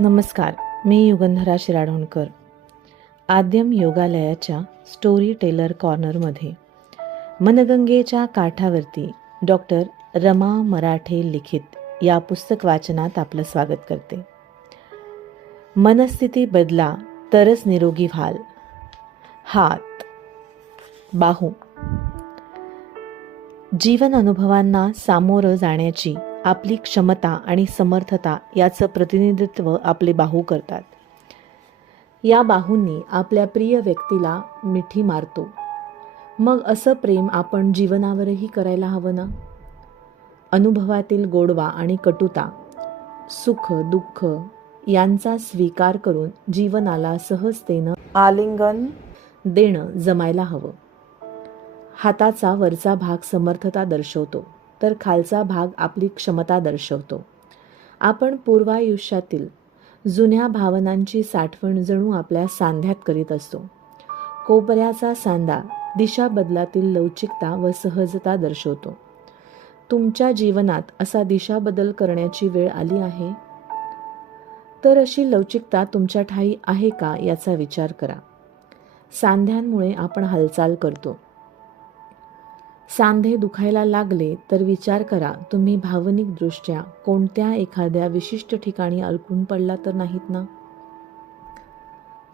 नमस्कार, मी Yugandhara Shiradhonkar. आद्यम योगालयाच्या story teller कॉर्नरमध्ये मनगंगेच्या काठावरती doctor Rama मराठे लिखित या पुस्तक वाचनात आपलं स्वागत करते. मनस्थिती बदला तरच निरोगी व्हाल. हात, बाहू. जीवन अनुभवांना सामोरं जाण्याची आपली क्षमता आणि समर्थता याचं प्रतिनिधित्व आपले बाहू करतात. या बाहूंनी आपल्या प्रिय व्यक्तीला मिठी मारतो. मग असं प्रेम आपण जीवनावरही करायला हवं ना? अनुभवातील गोडवा आणि कटुता, सुख दुःख यांचा स्वीकार करून जीवनाला सहजतेनं आलिंगन देणं जमायला हवं. हाताचा वरचा भाग समर्थता दर्शवतो, तर खालचा भाग आपली क्षमता दर्शवतो. आपण पूर्वायुष्यातील जुन्या भावनांची साठवण जणू आपल्या सांध्यात करीत असतो. कोपऱ्याचा सांधा दिशा बदलातील लवचिकता व सहजता दर्शवतो. तुमच्या जीवनात असा दिशा बदल करण्याची वेळ आली आहे तर अशी लवचिकता तुमच्या ठायी आहे का याचा विचार करा. सांध्यांमुळे आपण हालचाल करतो. सांधे दुखायला लागले तर विचार करा, तुम्ही भावनिकदृष्ट्या कोणत्या एखाद्या विशिष्ट ठिकाणी अडकून पडला तर नाहीत ना?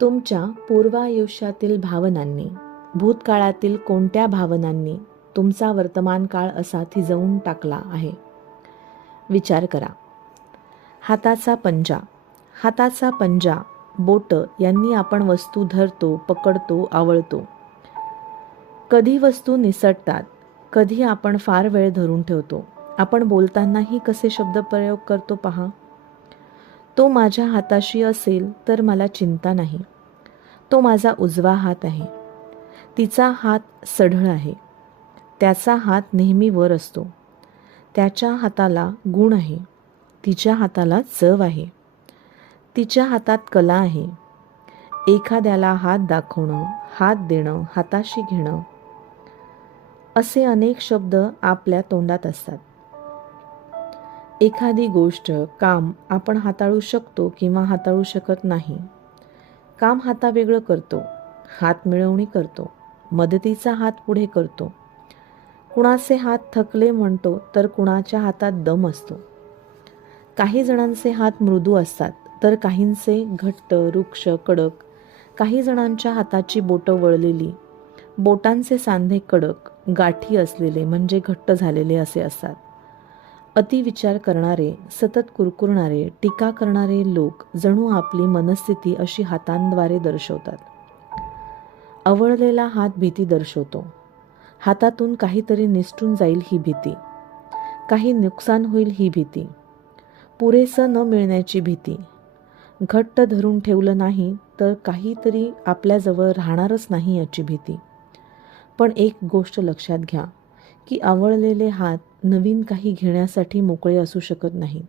तुमच्या पूर्वायुष्यातील भावनांनी, भूतकाळातील कोणत्या भावनांनी तुमचा वर्तमान काळ असा थिजवून टाकला आहे? विचार करा. हाताचा पंजा. हाताचा पंजा, बोट यांनी आपण वस्तू धरतो, पकडतो, आवळतो. कधी वस्तू निसटतात, कधी आपण फार वेळ धरून ठेवतो. आपण बोलतानाही कसे शब्द प्रयोग करतो पहा. तो माझ्या हाताशी असेल तर मला चिंता नाही. तो माझा उजवा हात आहे. तिचा हात सढळ आहे. त्याचा हात नेहमी वर असतो. त्याच्या हाताला गुण आहे. तिच्या हाताला चव आहे. तिच्या हातात कला आहे. एखाद्याला हात दाखवणं, हात देणं, हाताशी घेणं असे अनेक शब्द आपल्या तोंडात असतात. एखादी गोष्ट, काम आपण हाताळू शकतो किंवा हाताळू शकत नाही. काम हातावेगळं करतो, हात मिळवणी करतो, मदतीचा हात पुढे करतो. कुणाचे हात थकले म्हणतो तर कुणाच्या हातात दम असतो. काही जणांचे हात मृदू असतात तर काहींचे घट्ट, रुक्ष, कडक. काही जणांच्या हाताची बोटं वळलेली, बोटांचे सांधे कडक, गाठी असलेले म्हणजे घट्ट झालेले असे असतात. अतिविचार करणारे, सतत कुरकुरणारे, टीका करणारे लोक जणू आपली मनस्थिती अशी हातांद्वारे दर्शवतात. आवळलेला हात भीती दर्शवतो. हातातून काहीतरी निसटून जाईल ही भीती, काही नुकसान होईल ही भीती, पुरेसं न मिळण्याची भीती, घट्ट धरून ठेवलं नाही तर काहीतरी आपल्याजवळ राहणारच नाही याची भीती. पण एक गोष्ट लक्षात घ्या की आवळलेले हात नवीन काही घेण्यासाठी मोकळे असू शकत नाहीत,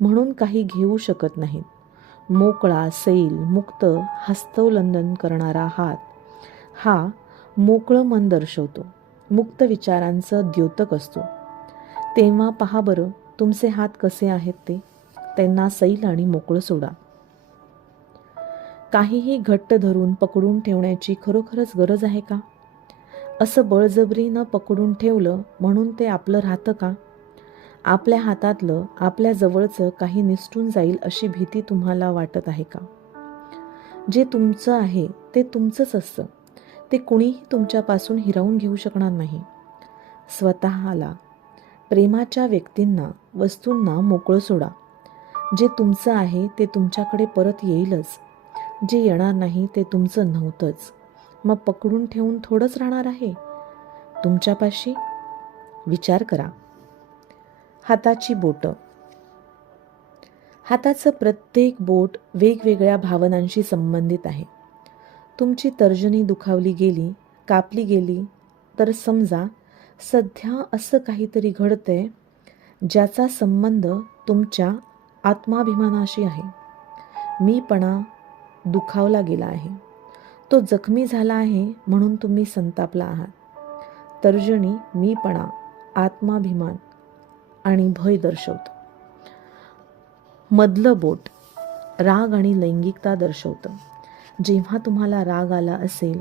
म्हणून काही घेऊ शकत नाहीत. मोकळा, सैल, मुक्त हस्तोलंदन करणारा हात हा मोकळं मन दर्शवतो, मुक्त विचारांचं द्योतक असतो. तेव्हा पहा बरं तुमचे हात कसे आहेत ते. त्यांना सैल आणि मोकळं सोडा. काहीही घट्ट धरून पकडून ठेवण्याची खरोखरच गरज आहे का? असं बळजबरीनं पकडून ठेवलं म्हणून ते आपलं राहतं का? आपल्या हातातलं, आपल्या जवळचं काही निसटून जाईल अशी भीती तुम्हाला वाटत आहे का? जे तुमचं आहे ते तुमचंच असतं. ते कुणीही तुमच्यापासून हिरावून घेऊ शकणार नाही. स्वतःला, प्रेमाच्या व्यक्तींना, वस्तूंना मोकळं सोडा. जे तुमचं आहे ते तुमच्याकडे परत येईलच. जे येणार नाही ते तुमचं नव्हतंच. मग पकडून ठेवून थोडंच राहणार आहे तुमच्यापाशी? विचार करा. हाताची बोटं. हाताचं प्रत्येक बोट वेगवेगळ्या भावनांशी संबंधित आहे. तुमची तर्जनी दुखावली गेली, कापली गेली तर समजा सध्या असं काहीतरी घडतंय ज्याचा संबंध तुमच्या आत्माभिमानाशी आहे. मीपणा दुखावला गेला आहे. तो जखमी झाला आहे म्हणून तुम्ही संतापला आहात. तर्जनी मीपणा, आत्माभिमान आणि भय दर्शवतो. मधलं बोट राग आणि लैंगिकता दर्शवतं. जेव्हा तुम्हाला राग आला असेल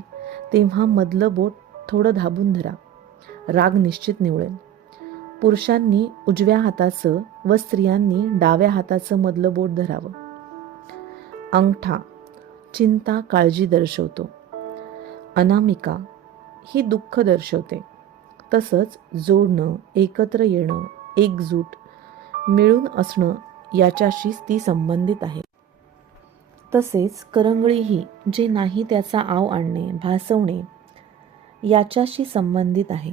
तेव्हा मधलं बोट थोडं दाबून धरा. राग निश्चित निवळेल. पुरुषांनी उजव्या हाताचं व स्त्रियांनी डाव्या हाताचं मधलं बोट धरावं. अंगठा चिंता, काळजी दर्शवतो. अनामिका ही दुःख दर्शवते. तसंच जोडणं, एकत्र येणं, एकजूट, मिळून असणं याच्याशीच ती संबंधित आहे. तसेच करंगळी ही जे नाही त्याचा आव आणणे, भासवणे याच्याशी संबंधित आहे.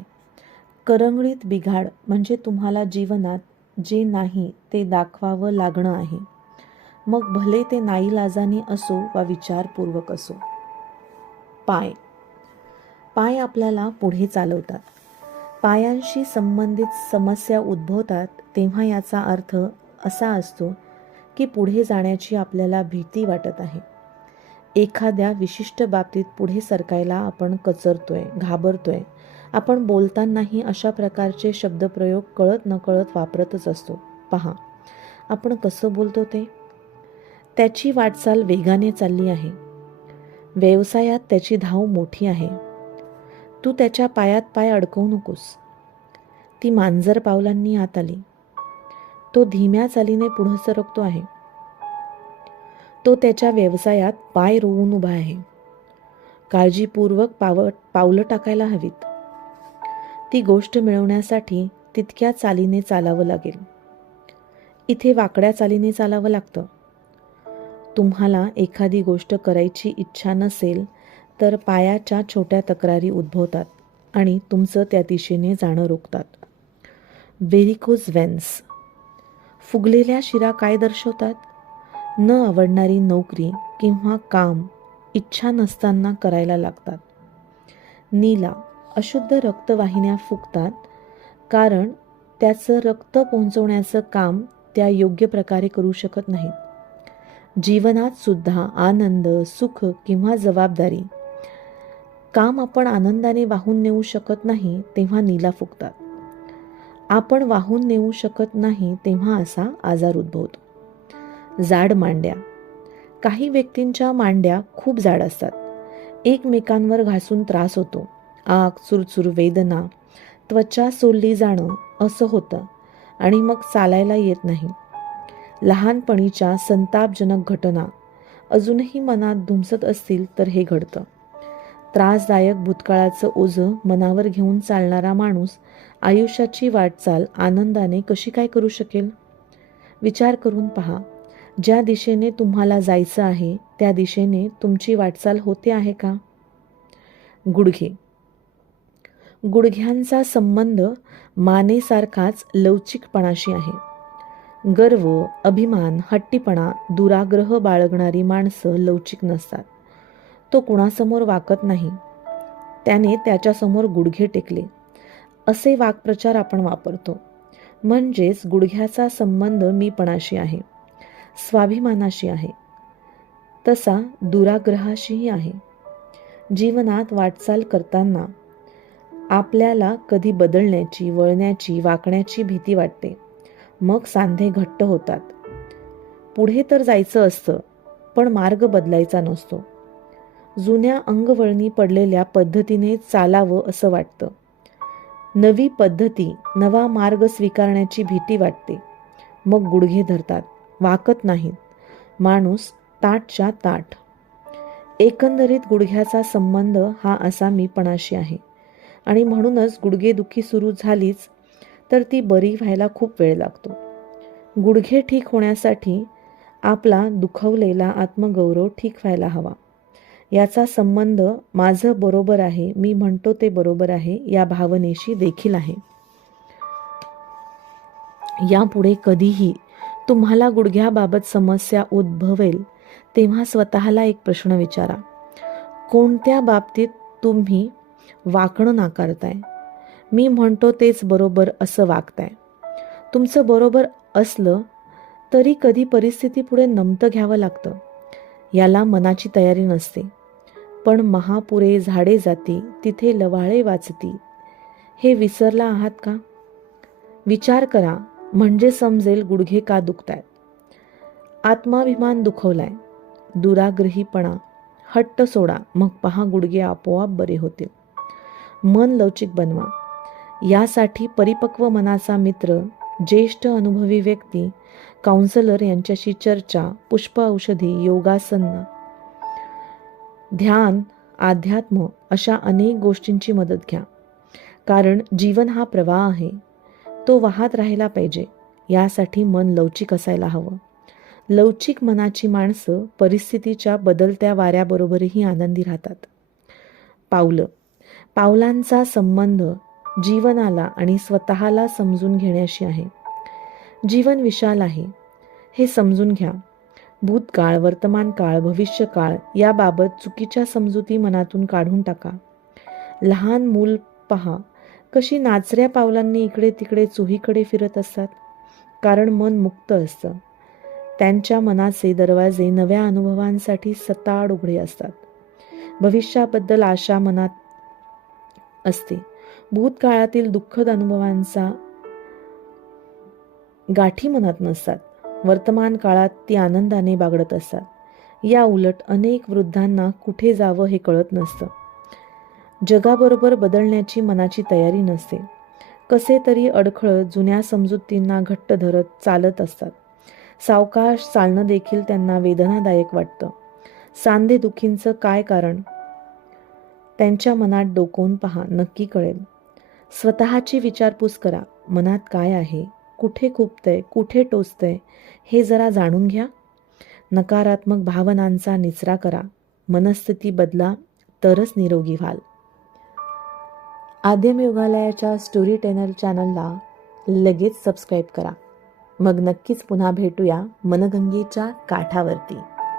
करंगळीत बिघाड म्हणजे तुम्हाला जीवनात जे नाही ते दाखवावं लागणं आहे. मग भले ते नाईलाजाने असो वा विचारपूर्वक असो. पाय पाय आपल्याला पुढे चालवतात. पायांशी संबंधित समस्या उद्भवतात तेव्हा याचा अर्थ असा असतो की पुढे जाण्याची आपल्याला भीती वाटत आहे. एखाद्या विशिष्ट बाबतीत पुढे सरकायला आपण कचरतोय, घाबरतोय. आपण बोलतानाही अशा प्रकारचे शब्दप्रयोग कळत नकळत वापरतच असतो. पहा, आपण कसं बोलतो ते. त्याची वाटचाल वेगाने चालली आहे. व्यवसायात त्याची धाव मोठी आहे. तू त्याच्या पायात पाय अडकवू नकोस. ती मांजर पावलांनी आत आली. तो धीम्या चालीने पुढे सरकतो आहे. तो त्याच्या व्यवसायात पाय रोवून उभा आहे. काळजीपूर्वक पावलं टाकायला हवीत. ती गोष्ट मिळवण्यासाठी तितक्या चालीने चालावं लागेल. इथे वाकड्या चालीने चालावं लागतं. तुम्हाला एखादी गोष्ट करायची इच्छा नसेल तर पायाच्या छोट्या तक्रारी उद्भवतात आणि तुमचं त्या दिशेने जाणं रोखतात. व्हेरिकोज व्हेन्स फुगलेल्या शिरा काय दर्शवतात? न आवडणारी नोकरी किंवा काम इच्छा नसताना करायला लागतात. नीला अशुद्ध रक्तवाहिन्या फुगतात कारण त्याचं रक्त पोहोचवण्याचं काम त्या योग्य प्रकारे करू शकत नाहीत. जीवनात सुद्धा आनंद, सुख किंवा जबाबदारी काम आपण आनंदाने वाहून नेऊ शकत नाही तेव्हा नीला फुगतात. आपण वाहून नेऊ शकत नाही तेव्हा असा आजार उद्भवतो. जाड मांड्या काही व्यक्तींच्या मांड्या खूप जाड असतात. एकमेकांवर घासून त्रास होतो. आग, चुरचुर, वेदना, त्वचा सोलली जाणं असं होतं आणि मग चालायला येत नाही. लहानपणीच्या संतापजनक घटना अजूनही मनात धुमसत असतील तर हे घडतं. त्रासदायक भूतकाळाचं ओझं मनावर घेऊन चालणारा माणूस आयुष्याची वाटचाल आनंदाने कशी काय करू शकेल? विचार करून पहा. ज्या दिशेने तुम्हाला जायचं आहे त्या दिशेने तुमची वाटचाल होते आहे का? गुडघे गुडघ्यांचा संबंध मानेसारखाच लवचिकपणाशी आहे. गर्व, अभिमान, हट्टीपणा, दुराग्रह बाळगणारी माणसं लवचिक नसतात. तो कुणासमोर वाकत नाही. त्याने त्याच्यासमोर गुडघे टेकले असे वाक्प्रचार आपण वापरतो. म्हणजेच गुडघ्याचा संबंध मीपणाशी आहे, स्वाभिमानाशी आहे. तसा दुराग्रहाशीही आहे. जीवनात वाटचाल करताना आपल्याला कधी बदलण्याची, वळण्याची, वाकण्याची भीती वाटते. मग सांधे घट्ट होतात. पुढे तर जायचं असतं पण मार्ग बदलायचा नसतो. जुन्या अंगवळणी पडलेल्या पद्धतीने चालावं असं वाटतं. नवी पद्धती, नवा मार्ग स्वीकारण्याची भीती वाटते. मग गुडघे धरतात, वाकत नाहीत. माणूस ताठच्या ताठ. एकंदरीत गुडघ्याचा संबंध हा असा मीपणाशी आहे आणि म्हणूनच गुडघेदुखी सुरू झालीच तर ती बरी व्हायला खूप वेळ लागतो. गुडघे ठीक होण्यासाठी आपला दुखावलेला आत्मगौरव ठीक व्हायला हवा. याचा संबंध माझं बरोबर आहे, मी म्हणतो ते बरोबर आहे या भावनेशी देखील आहे. यापुढे कधीही तुम्हाला गुडघ्याबाबत समस्या उद्भवेल तेव्हा स्वतःला एक प्रश्न विचारा. कोणत्या बाबतीत तुम्ही वाकणं नाकारताय? मी म्हणतो तेच बरोबर असं वागताय. तुमचं बरोबर असलं तरी कधी परिस्थितीपुढे नमतं घ्यावं लागतं. याला मनाची तयारी नसते. पण महापुरे झाडे जाती तिथे लवाळे वाचती हे विसरला आहात का? विचार करा म्हणजे समजेल गुडघे का दुखतायत. आत्माभिमान दुखवलाय, दुराग्रहीपणा, हट्ट सोडा, मग पहा गुडघे आपोआप बरे होतील. मन लवचिक बनवा. यासाठी परिपक्व मनाचा मित्र, ज्येष्ठ अनुभवी व्यक्ती, काउन्सलर यांच्याशी चर्चा, पुष्प औषधी, योगासन, ध्यान, अध्यात्म अशा अनेक गोष्टींची मदत घ्या. कारण जीवन हा प्रवाह आहे, तो वाहत राहिला पाहिजे. यासाठी मन लवचिक असायला हवं. लवचिक मनाची माणसं परिस्थितीच्या बदलत्या वाऱ्याबरोबरही आनंदी राहतात. पावलांचा संबंध जीवनाला आणि स्वतःला समजून घेण्याशी आहे. जीवन विशाल आहे, हे समजून घ्या. भूतकाळ, वर्तमानकाळ, भविष्यकाळ याबाबत चुकीच्या समजुती मनातून काढून टाका. लहान मूल पहा कशी नाचऱ्या पावलांनी इकडे तिकडे चोहीकडे फिरत असतात. कारण मन मुक्त असतं. त्यांच्या मनाचे दरवाजे नव्या अनुभवांसाठी सताड उघडे असतात. भविष्याबद्दल आशा मनात असते. भूतकाळातील दुःखद अनुभवांचा गाठी मनात नसतात. वर्तमान काळात ती आनंदाने बागडत असतात. या उलट अनेक वृद्धांना कुठे जावं हे कळत नसतं. जगाबरोबर बदलण्याची मनाची तयारी नसते. कसे तरी अडखळत जुन्या समजुतींना घट्ट धरत चालत असतात. सावकाश चालणं देखील त्यांना वेदनादायक वाटतं. सांधेदुखींचं काय कारण? त्यांच्या मनात डोकावून पहा, नक्की कळेल. स्वतःची विचारपूस करा. मनात काय आहे, कुठे खुपतंय, कुठे टोचतंय हे जरा जाणून घ्या. नकारात्मक भावनांचा निचरा करा. मनस्थिती बदला, तरच निरोगी व्हाल. आद्यम योगालयाच्या स्टोरी टेलर चॅनलला लगेच सबस्क्राईब करा. मग नक्कीच पुन्हा भेटूया मनगंगेच्या काठावरती.